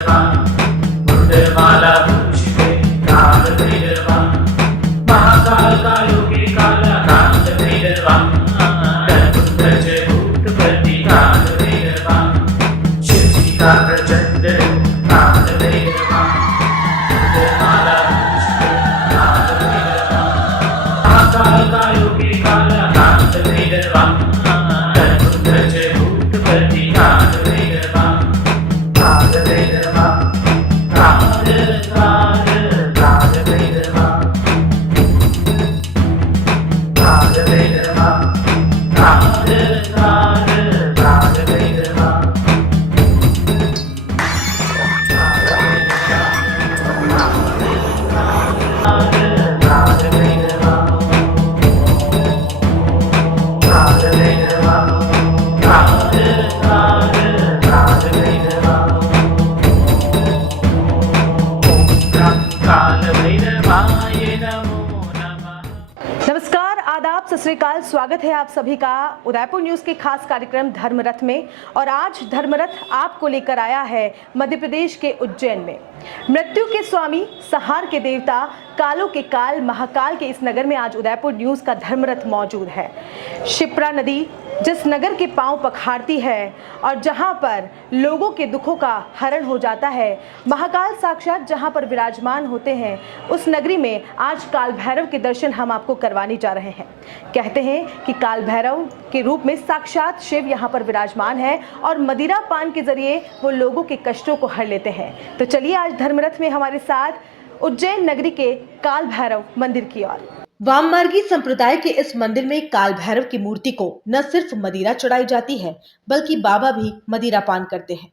मुंडमाला पुष्पे कालभैरवा महाकाल कालोके काला कालभैरवा गणपुत्रच भूतपति कालभैरवा शिवजिका प्रचंड कालभैरवा मुंडमाला पुष्पे कालभैरवा महाकाल कालोके काला कालभैरवा गणपुत्रच भूतपति कालभैरवा कालभैरवा कालभैरवा कालभैरवा कालभैरवा नमस्कार, आदाब, सत श्री अकाल। स्वागत है आप सभी का उदयपुर न्यूज के खास कार्यक्रम धर्मरथ में। और आज धर्मरथ आपको लेकर आया है मध्य प्रदेश के उज्जैन में। मृत्यु के स्वामी, संहार के देवता, कालों के काल, महाकाल के इस नगर में आज उदयपुर न्यूज का धर्मरथ मौजूद है। शिप्रा नदी जिस नगर के पांव पखारती है और जहां पर लोगों के दुखों का हरण हो जाता है, महाकाल साक्षात जहां पर विराजमान होते हैं, उस नगरी में आज काल भैरव के दर्शन हम आपको करवाने जा रहे हैं। कहते हैं कि काल भैरव के रूप में साक्षात शिव यहां पर विराजमान है और मदिरा पान के जरिए वो लोगों के कष्टों को हर लेते हैं। तो चलिए आज धर्मरथ में हमारे साथ उज्जैन नगरी के काल भैरव मंदिर की ओर। वाममार्गी संप्रदाय के इस मंदिर में काल भैरव की मूर्ति को न सिर्फ मदिरा चढ़ाई जाती है, बल्कि बाबा भी मदिरा पान करते हैं।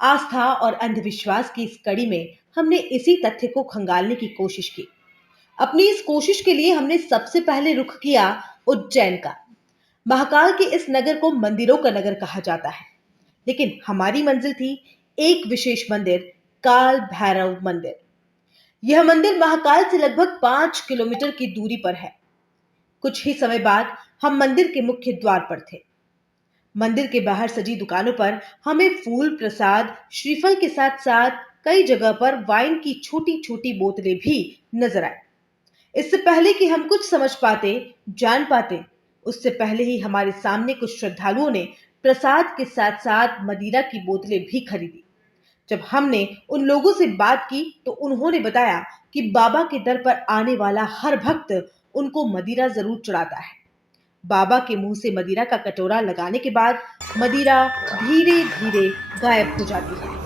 आस्था और अंधविश्वास की इस कड़ी में हमने इसी तथ्य को खंगालने की कोशिश की। अपनी इस कोशिश के लिए हमने सबसे पहले रुख किया उज्जैन का। महाकाल के इस नगर को मंदिरों का नगर कहा जाता है, लेकिन हमारी मंजिल थी एक विशेष मंदिर, काल भैरव मंदिर। यह मंदिर महाकाल से लगभग 5 किलोमीटर की दूरी पर है। कुछ ही समय बाद हम मंदिर के मुख्य द्वार पर थे। मंदिर के बाहर सजी दुकानों पर हमें फूल, प्रसाद, श्रीफल के साथ साथ कई जगह पर वाइन की छोटी छोटी बोतलें भी नजर आई। इससे पहले कि हम कुछ समझ पाते, जान पाते, उससे पहले ही हमारे सामने कुछ श्रद्धालुओं ने प्रसाद के साथ साथ मदिरा की बोतलें भी खरीदी। जब हमने उन लोगों से बात की तो उन्होंने बताया कि बाबा के दर पर आने वाला हर भक्त उनको मदिरा जरूर चढ़ाता है। बाबा के मुंह से मदिरा का कटोरा लगाने के बाद मदिरा धीरे धीरे गायब हो जाती है।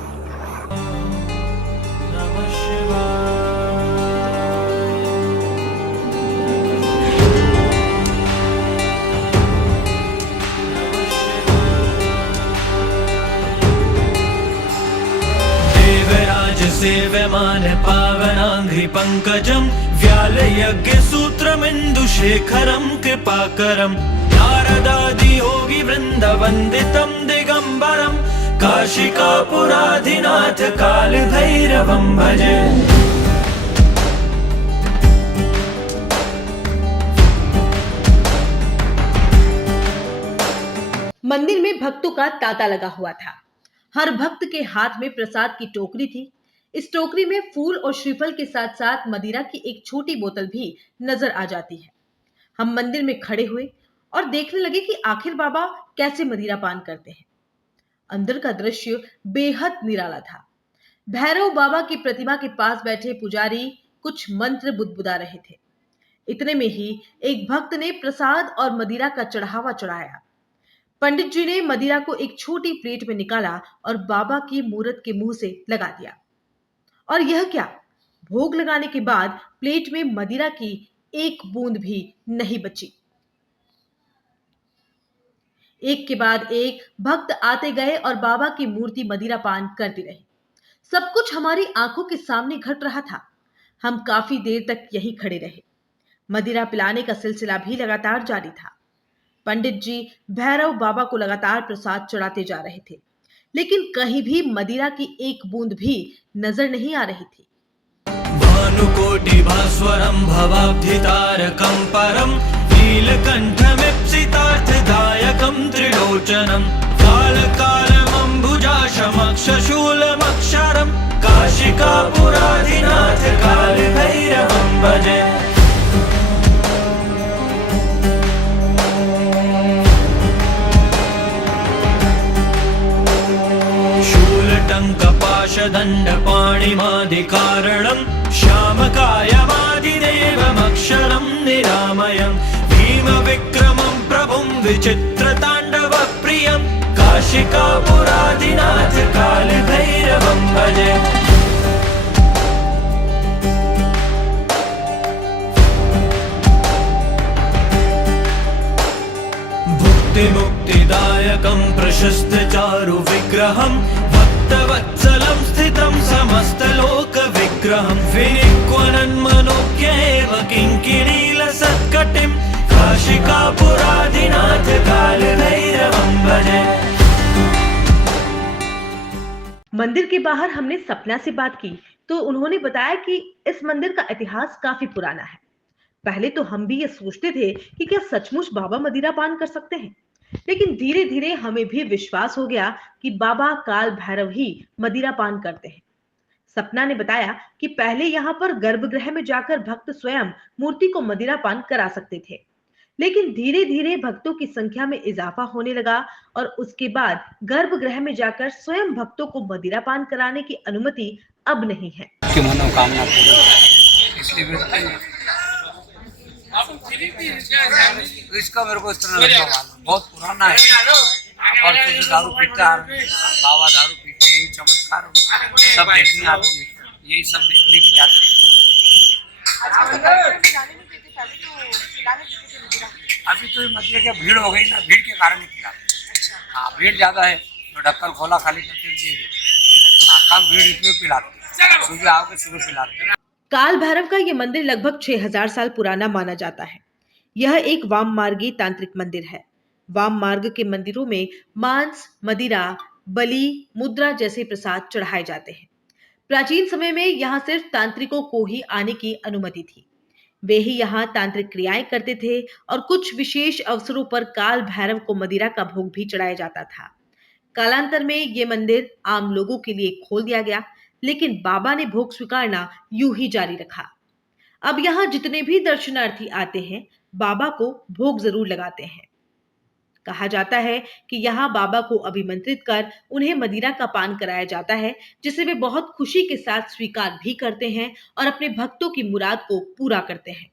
सेव्यमान पावनांघ्रि पंकजं व्यालयज्ञ सूत्रमिन्दुशेखरं कृपाकरं नारदादि योगी वृंद वंदितं दिगंबरं काशिकापुराधिनाथ काल भैरवं भजे। मंदिर में भक्तों का तांता लगा हुआ था। हर भक्त के हाथ में प्रसाद की टोकरी थी। इस टोकरी में फूल और श्रीफल के साथ साथ मदिरा की एक छोटी बोतल भी नजर आ जाती है। हम मंदिर में खड़े हुए और देखने लगे कि आखिर बाबा कैसे मदिरा पान करते हैं। अंदर का दृश्य बेहद निराला था। भैरव बाबा की प्रतिमा के पास बैठे पुजारी कुछ मंत्र बुदबुदा रहे थे। इतने में ही एक भक्त ने प्रसाद और मदिरा का चढ़ावा चढ़ाया। पंडित जी ने मदिरा को एक छोटी प्लेट में निकाला और बाबा की मूर्त के मुंह से लगा दिया। और यह क्या, भोग लगाने के बाद प्लेट में मदिरा की एक बूंद भी नहीं बची। एक के बाद एक भक्त आते गए और बाबा की मूर्ति मदिरा पान करती रही। सब कुछ हमारी आंखों के सामने घट रहा था। हम काफी देर तक यहीं खड़े रहे। मदिरा पिलाने का सिलसिला भी लगातार जारी था। पंडित जी भैरव बाबा को लगातार प्रसाद चढ़ाते जा रहे थे, लेकिन कहीं भी मदिरा की एक बूंद भी नजर नहीं आ रही थी। भानुकोटि भास्वरं भवाब्धितारकं परं नीलकण्ठमीप्सितार्थदायकं त्रिलोचनं कालकालमम्बुजाशमक्षशूलमक्षर कपाशदण्डपाणिमादिकारणं श्यामकायमादिदेवमक्षरं निरामयं भीमविक्रमं प्रभुं विचित्रताण्डवप्रियं काशिकापुरादिनाथ कालभैरवं भजे। मुक्तिदायकं प्रशस्तचारु विग्रहं भक्तवत्सलं स्थितं समस्तलोकविग्रहं विनिक्वनन्मनोज्ञैव किङ्किणीलसत्कटिं काशिकापुरादिनाथ कालभैरवं भजे। मंदिर के बाहर हमने सपना से बात की तो उन्होंने बताया कि इस मंदिर का इतिहास काफी पुराना है। पहले तो हम भी ये सोचते थे कि क्या सचमुच बाबा मदिरा पान कर सकते हैं, लेकिन धीरे धीरे हमें भी विश्वास हो गया कि बाबा काल भैरव ही मदिरा पान करते हैं। सपना ने बताया कि पहले यहाँ पर गर्भगृह में जाकर भक्त स्वयं मूर्ति को मदिरा पान करा सकते थे, लेकिन धीरे धीरे भक्तों की संख्या में इजाफा होने लगा और उसके बाद गर्भगृह में जाकर स्वयं भक्तों को मदिरा पान कराने की अनुमति अब नहीं है। मनोकामना इसलिए इसका मेरे को इस तरह लगता मालूम बहुत पुराना है और जो दारू पीता है बाबा दारू पीते हैं, चमत्कार सब देखने आते हैं, यही सब देखने की जाते हैं। अभी तो मदिरा की भीड़ हो गई ना, भीड़ के कारण ही पिला। हाँ भीड़ ज्यादा है तो ढक्कन खोला खाली करते दिए, कम भीड़ इसमें पिलाते, सुबह आओगे सुबह पिलाते। काल भैरव का ये मंदिर लगभग 6000 साल पुराना माना जाता है। यह एक वाम मार्गी तांत्रिक मंदिर है। वाम मार्ग के मंदिरों में मांस, मदिरा, बलि, मुद्रा जैसे प्रसाद चढ़ाए जाते हैं। प्राचीन समय में यहाँ सिर्फ तांत्रिकों को ही आने की अनुमति थी। वे ही यहाँ तांत्रिक क्रियाएं करते थे और कुछ विशेष अवसरों पर काल भैरव को मदिरा का भोग भी चढ़ाया जाता था। कालांतर में ये मंदिर आम लोगों के लिए खोल दिया गया, लेकिन बाबा ने भोग स्वीकारना यूं ही जारी रखा। अब यहाँ जितने भी दर्शनार्थी आते हैं बाबा को भोग जरूर लगाते हैं। कहा जाता है कि यहाँ बाबा को अभिमंत्रित कर उन्हें मदिरा का पान कराया जाता है, जिसे वे बहुत खुशी के साथ स्वीकार भी करते हैं और अपने भक्तों की मुराद को पूरा करते हैं।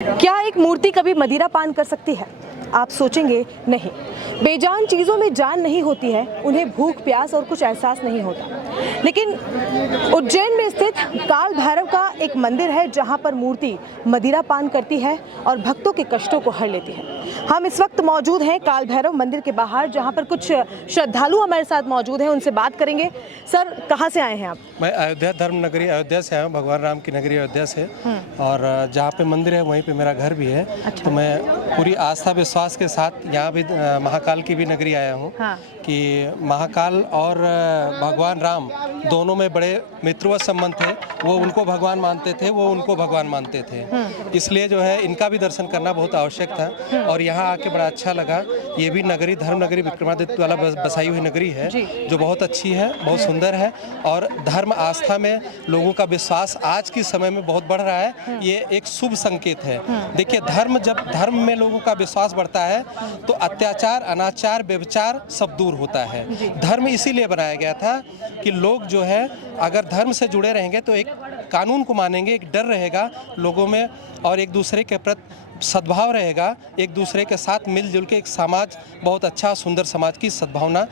क्या एक मूर्ति कभी मदिरा पान कर सकती है? आप सोचेंगे नहीं, बेजान चीजों में जान नहीं होती है, उन्हें भूख प्यास और कुछ एहसास नहीं होता। लेकिन उज्जैन में स्थित काल भैरव का एक मंदिर है जहां पर मूर्ति मदिरा पान करती है और भक्तों के कष्टों को हर लेती है। हम इस वक्त मौजूद हैं काल भैरव मंदिर के बाहर, जहां पर कुछ श्रद्धालु हमारे साथ मौजूद हैं, उनसे बात करेंगे। सर, कहाँ से आए हैं आप? मैं अयोध्या धर्म नगरी अयोध्या से आया हूँ, भगवान राम की नगरी अयोध्या से। और जहाँ पे मंदिर है वहीं पे मेरा घर भी है। अच्छा। तो मैं पूरी आस्था विश्वास के साथ यहाँ भी महाकाल की भी नगरी आया हूँ। हाँ। कि महाकाल और भगवान राम दोनों में बड़े मित्रवत संबंध थे। वो उनको भगवान मानते थे, वो उनको भगवान मानते थे। इसलिए जो है इनका भी दर्शन करना बहुत आवश्यक था और यहाँ आके बड़ा अच्छा लगा। ये भी नगरी धर्म नगरी विक्रमादित्य वाला बसाई हुई नगरी है जो बहुत अच्छी है, बहुत सुंदर है और धर्म आस्था में लोगों का विश्वास आज के समय में बहुत बढ़ रहा है। ये एक शुभ संकेत है। देखिए, जब धर्म में लोगों का विश्वास बढ़ता है तो अत्याचार, अनाचार, व्यभिचार सब दूर होता है। धर्म इसीलिए बनाया गया था कि लोग जो है अगर धर्म से जुड़े रहेंगे तो एक कानून को मानेंगे, एक डर रहेगा लोगों में और एक दूसरे के प्रति सद्भाव रहेगा, एक दूसरे के साथ मिलजुल के एक समाज, बहुत अच्छा सुंदर समाज की सद्भावना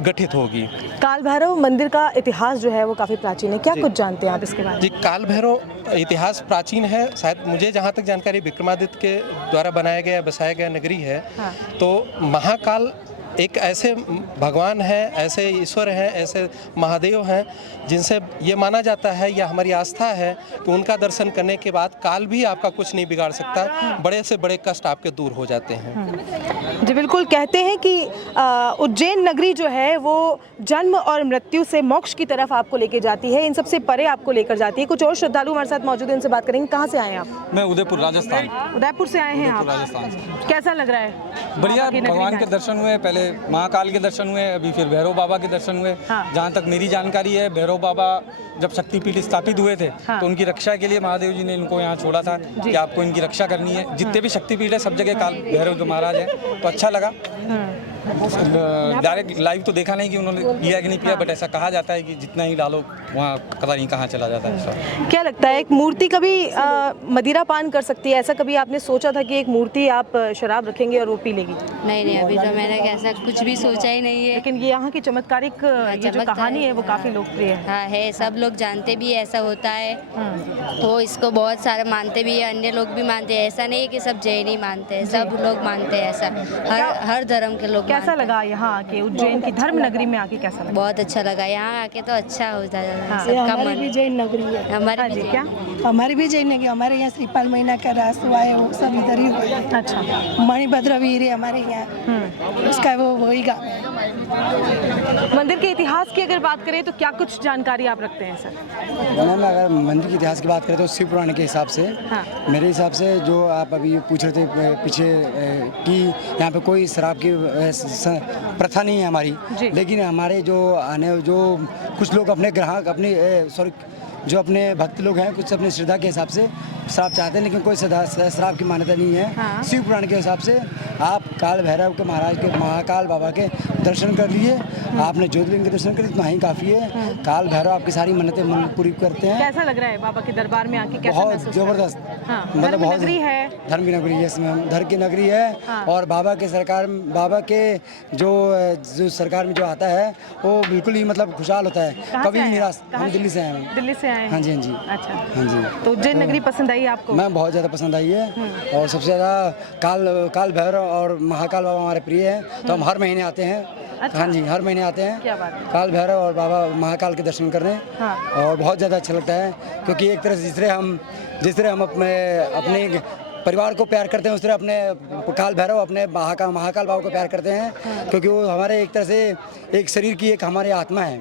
गठित होगी। काल भैरव मंदिर का इतिहास जो है वो काफ़ी प्राचीन है, क्या कुछ जानते हैं आप इसके बारे में? जी, काल भैरव इतिहास प्राचीन है। शायद मुझे जहाँ तक जानकारी विक्रमादित्य के द्वारा बनाया गया बसाया गया नगरी है। हाँ। तो महाकाल एक ऐसे भगवान हैं, ऐसे ईश्वर हैं, ऐसे महादेव हैं जिनसे ये माना जाता है या हमारी आस्था है कि उनका दर्शन करने के बाद काल भी आपका कुछ नहीं बिगाड़ सकता, बड़े से बड़े कष्ट आपके दूर हो जाते हैं। जी बिल्कुल, कहते हैं कि उज्जैन नगरी जो है वो जन्म और मृत्यु से मोक्ष की तरफ आपको लेके जाती है, इन सबसे परे आपको लेकर जाती है। कुछ और श्रद्धालु हमारे साथ मौजूद हैं, उनसे बात करेंगे। कहाँ से आए हैं आप? मैं उदयपुर राजस्थान। उदयपुर से आए हैं आप? राजस्थान से। कैसा लग रहा है? बढ़िया, भगवान के दर्शन हुए, पहले महाकाल के दर्शन हुए, अभी फिर भैरव बाबा के दर्शन हुए। हाँ। जहाँ तक मेरी जानकारी है, भैरव बाबा जब शक्तिपीठ स्थापित हुए थे तो उनकी रक्षा के लिए महादेव जी ने इनको यहाँ छोड़ा था कि आपको इनकी रक्षा करनी है। जितने भी शक्तिपीठ है सब जगह काल भैरव जो महाराज है, तो अच्छा लगा। डायरेक्ट लाइव तो देखा नहीं कि उन्होंने पिया कि नहीं पिया, बट ऐसा कहा जाता है कि जितना ही डालो वहाँ पता नहीं कहाँ चला जाता है सब। क्या लगता है एक मूर्ति कभी मदिरा पान कर सकती है? ऐसा कभी आपने सोचा था कि एक मूर्ति आप शराब रखेंगे और वो पी लेगी? नहीं, अभी तो मैंने ऐसा कुछ भी सोचा ही नहीं है। लेकिन ये यहाँ की चमत्कारिक ये जो चमत्कार कहानी है वो काफी लोकप्रिय है। हाँ है, सब लोग जानते भी है ऐसा होता है। वो इसको बहुत सारे मानते भी है, अन्य लोग भी मानते हैं। ऐसा नहीं है कि सब जैन ही मानते हैं, सब लोग मानते हैं ऐसा। हर धर्म के लोग कैसा मानते हैं। लगा यहाँ आके उज्जैन की धर्म नगरी में आके? कैसा लगा? बहुत अच्छा लगा, यहाँ आके तो अच्छा हो जाता है। हाँ। सबका हमारी मन भी जैन नगरी है। हमारे हाँ भी जी, जैन। क्या? हमारी भी जैन नगरी, हमारे यहाँ श्रीपाल महीना का रास हुआ है, वो सब इधर ही हुआ है। अच्छा। मणिभद्र वीर है हमारे यहाँ, उसका वो वही गाँव है। मंदिर के इतिहास की अगर बात करें तो क्या कुछ जानकारी आप रखते हैं सर? मैम अगर मंदिर के इतिहास की बात करें तो शिव पुराण के हिसाब से, हाँ। मेरे हिसाब से जो आप अभी पूछ रहे थे पीछे कि यहाँ पे कोई शराब की प्रथा नहीं है हमारी, लेकिन हमारे जो कुछ लोग अपने ग्राहक जो अपने भक्त लोग हैं, कुछ अपने श्रद्धा के हिसाब से शराब चाहते हैं, लेकिन कोई शराब की मान्यता नहीं है। हाँ। शिव पुराण के हिसाब से आप काल भैरव के महाराज के महाकाल बाबा के दर्शन कर लिए, आपने ज्योतिर्लिंग के दर्शन कर लिए, इतना ही काफ़ी है। काल भैरव आपकी सारी मन्नतें पूरी करते हैं। कैसा लग रहा है बाबा के दरबार में आके? कैसा बहुत महसूस कर रहे हैं? जबरदस्त, हाँ, मतलब धर्म बहुत नगरी है। धर्म की नगरी है, इसमें धर्म की नगरी है। हाँ। और बाबा के जो सरकार में जो आता है वो बिल्कुल ही मतलब खुशहाल होता है, कहाँ कभी से भी आए निराश। आप? हम दिल्ली से आए हैं। दिल्ली से आए हैं? हाँ जी, हाँ जी। अच्छा। हाँ जी। तो उज्जैन नगरी पसंद आई आपको? मैम बहुत ज़्यादा पसंद आई है, और सबसे ज़्यादा काल भैरव और महाकाल बाबा हमारे प्रिय हैं, तो हम हर महीने आते हैं। अच्छा। हाँ जी, हर महीने आते हैं। क्या बात है। काल भैरव और बाबा महाकाल के दर्शन करने। हाँ। और बहुत ज़्यादा अच्छा लगता है, क्योंकि एक तरह से जिस तरह हम अपने परिवार को प्यार करते हैं, उस तरह अपने काल भैरव अपने महाकाल बाबा को प्यार करते हैं, क्योंकि वो हमारे एक तरह से एक शरीर की एक हमारी आत्मा है,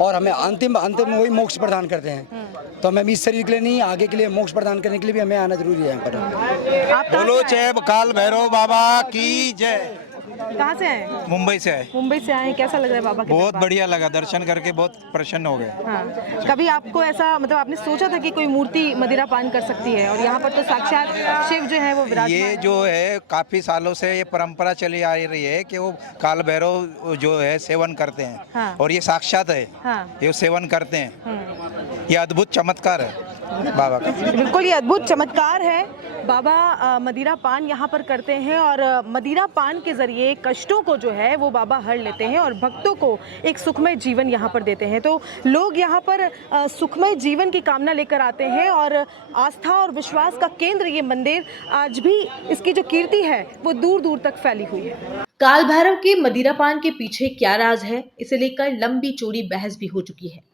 और हमें अंतिम में वही मोक्ष प्रदान करते हैं। तो हमें इस शरीर के लिए नहीं, आगे के लिए मोक्ष प्रदान करने के लिए भी हमें आना जरूरी है यहाँ पर। आप कहाँ बोलो से आए? जय काल भैरव बाबा की जय। कहाँ से आए? मुंबई से आए। मुंबई से आए। कैसा लग रहा है बाबा के बहुत दरबार? बढ़िया लगा, दर्शन करके बहुत प्रसन्न हो गए। हाँ। कभी आपको ऐसा मतलब आपने सोचा था कि कोई मूर्ति मदिरा पान कर सकती है? और यहाँ पर तो साक्षात शिव जो है वो विराजमान ये है। जो है काफी सालों से ये परंपरा चली आ रही है कि वो काल भैरव जो है सेवन करते हैं। हाँ। और ये साक्षात है। हाँ। ये सेवन करते हैं। ये अद्भुत चमत्कार है बाबा का। बिल्कुल, ये अद्भुत चमत्कार है। बाबा मदिरा पान यहाँ पर करते हैं, और मदिरा पान के जरिए कष्टों को जो है वो बाबा हर लेते हैं और भक्तों को एक सुखमय जीवन यहाँ पर देते हैं। तो लोग यहाँ पर सुखमय जीवन की कामना लेकर आते हैं, और आस्था और विश्वास का केंद्र ये मंदिर आज भी, इसकी जो कीर्ति है वो दूर दूर तक फैली हुई है। काल भैरव के मदिरा पान के पीछे क्या राज है, इसे लेकर लंबी चौड़ी बहस भी हो चुकी है।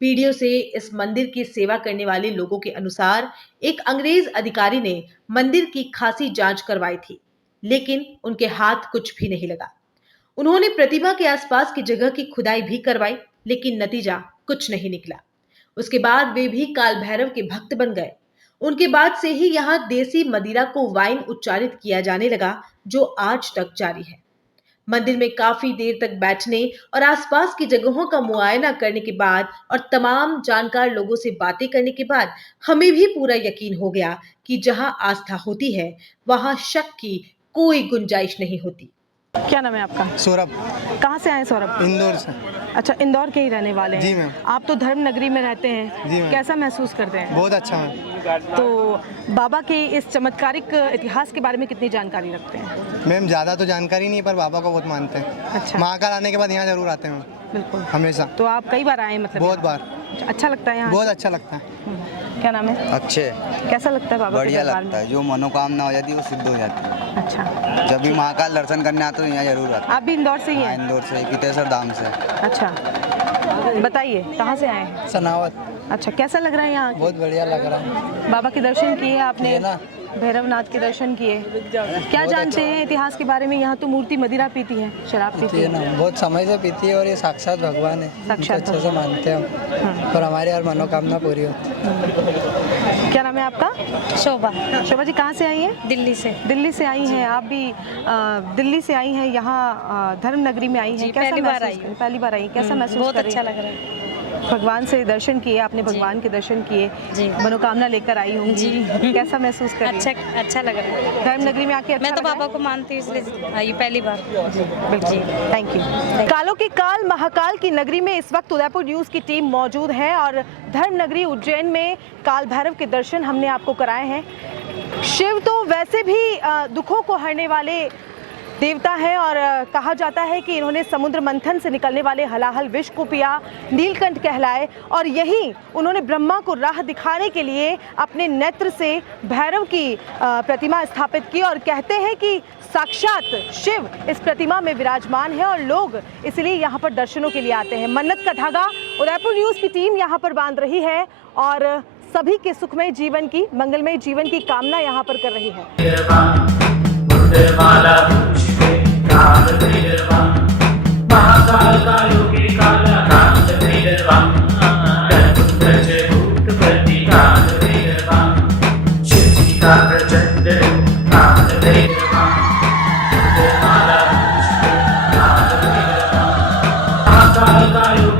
पीढ़ियों से इस मंदिर की सेवा करने वाले लोगों के अनुसार एक अंग्रेज अधिकारी ने मंदिर की खासी जांच करवाई थी, लेकिन उनके हाथ कुछ भी नहीं लगा। उन्होंने प्रतिमा के आसपास की जगह की खुदाई भी करवाई, लेकिन नतीजा कुछ नहीं निकला। उसके बाद वे भी काल भैरव के भक्त बन गए। उनके बाद से ही यहाँ देसी मदिरा को वाइन उच्चारित किया जाने लगा, जो आज तक जारी है। मंदिर में काफी देर तक बैठने और आसपास की जगहों का मुआयना करने के बाद और तमाम जानकार लोगों से बातें करने के बाद हमें भी पूरा यकीन हो गया कि जहां आस्था होती है वहां शक की कोई गुंजाइश नहीं होती। क्या नाम है आपका? सौरभ। कहाँ से आए सौरभ? इंदौर से। अच्छा, इंदौर के ही रहने वाले हैं? जी मैम। आप तो धर्म नगरी में रहते हैं। जी मैम। कैसा महसूस करते हैं? बहुत अच्छा है। तो बाबा के इस चमत्कारिक इतिहास के बारे में कितनी जानकारी रखते हैं? मैम ज़्यादा तो जानकारी नहीं है, पर बाबा को बहुत मानते हैं। अच्छा। महाकाल आने के बाद यहाँ जरूर आते हैं बिल्कुल, हमेशा। तो आप कई बार आए मतलब? बहुत बार। अच्छा लगता है यहाँ? बहुत अच्छा लगता है। क्या नाम है? अच्छे, कैसा लगता है बाबा के बढ़िया दरबार लगता है। में? जो मनोकामना हो जाती है वो सिद्ध हो जाती है। अच्छा, जब भी महाकाल दर्शन करने आते हो यहाँ जरूर आते आप भी इंदौर से ही हैं। हैं? इंदौर से कितेश्वर धाम से। अच्छा, बताइए कहाँ से आए हैं? सनावत। अच्छा, कैसा लग रहा है यहाँ? बहुत बढ़िया लग रहा है। बाबा के दर्शन किए आपने? किए ना। भैरवनाथ के दर्शन किए। क्या जानते हैं इतिहास के बारे में? यहाँ तो मूर्ति मदिरा पीती है, शराब पीती है ना, बहुत समय से पीती है, और ये साक्षात भगवान है। साक्षात अच्छे से मानते हैं हम, और हमारी हर मनोकामना पूरी होती है। क्या नाम है आपका? शोभा। शोभा जी, कहाँ से आई हैं? दिल्ली से। दिल्ली से आई हैं आप भी? दिल्ली से आई हैं, यहाँ धर्म नगरी में आई हैं। कैसा पहली बार महसूस आई हूँ। पहली बार आई, कैसा महसूस बहुत कर रही अच्छा हैं? लग रहा है। भगवान से दर्शन किए आपने, भगवान के दर्शन किए, जी। मनोकामना लेकर आई होंगी जी। कैसा महसूस कर रही हैं? अच्छा लग रहा है। धर्म नगरी में आके अच्छा मैं तो लगा है? पापा को मानती हूँ इसलिए आई पहली बार। बिल्कुल, थैंक यू। कालों की काल महाकाल की नगरी में इस वक्त उदयपुर न्यूज़ की टीम मौजूद है और धर्म नगरी उज्जैन में काल भैरव के दर्शन हमने आपको कराए हैं। शिव तो वैसे भी दुखों को हरने वाले देवता है और कहा जाता है कि इन्होंने समुद्र मंथन से निकलने वाले हलाहल विष को पिया, नीलकंठ कहलाए और यही उन्होंने ब्रह्मा को राह दिखाने के लिए अपने नेत्र से भैरव की प्रतिमा स्थापित की और कहते हैं कि साक्षात शिव इस प्रतिमा में विराजमान है और लोग इसलिए यहाँ पर दर्शनों के लिए आते हैं। मन्नत का धागा उदयपुर न्यूज़ की टीम यहाँ पर बांध रही है और सभी के सुखमय जीवन की, मंगलमय जीवन की कामना यहाँ पर कर रही है। मुंडमाला पूछे काल भैरवा, महाकाल कालों काला काल भैरवा, गणपुत्रज भूतपति काल भैरवा, शिवजी का प्रचंड रूप काल भैरवा, मुंडमाला पूछे काल भैरवा, महाकाल कालों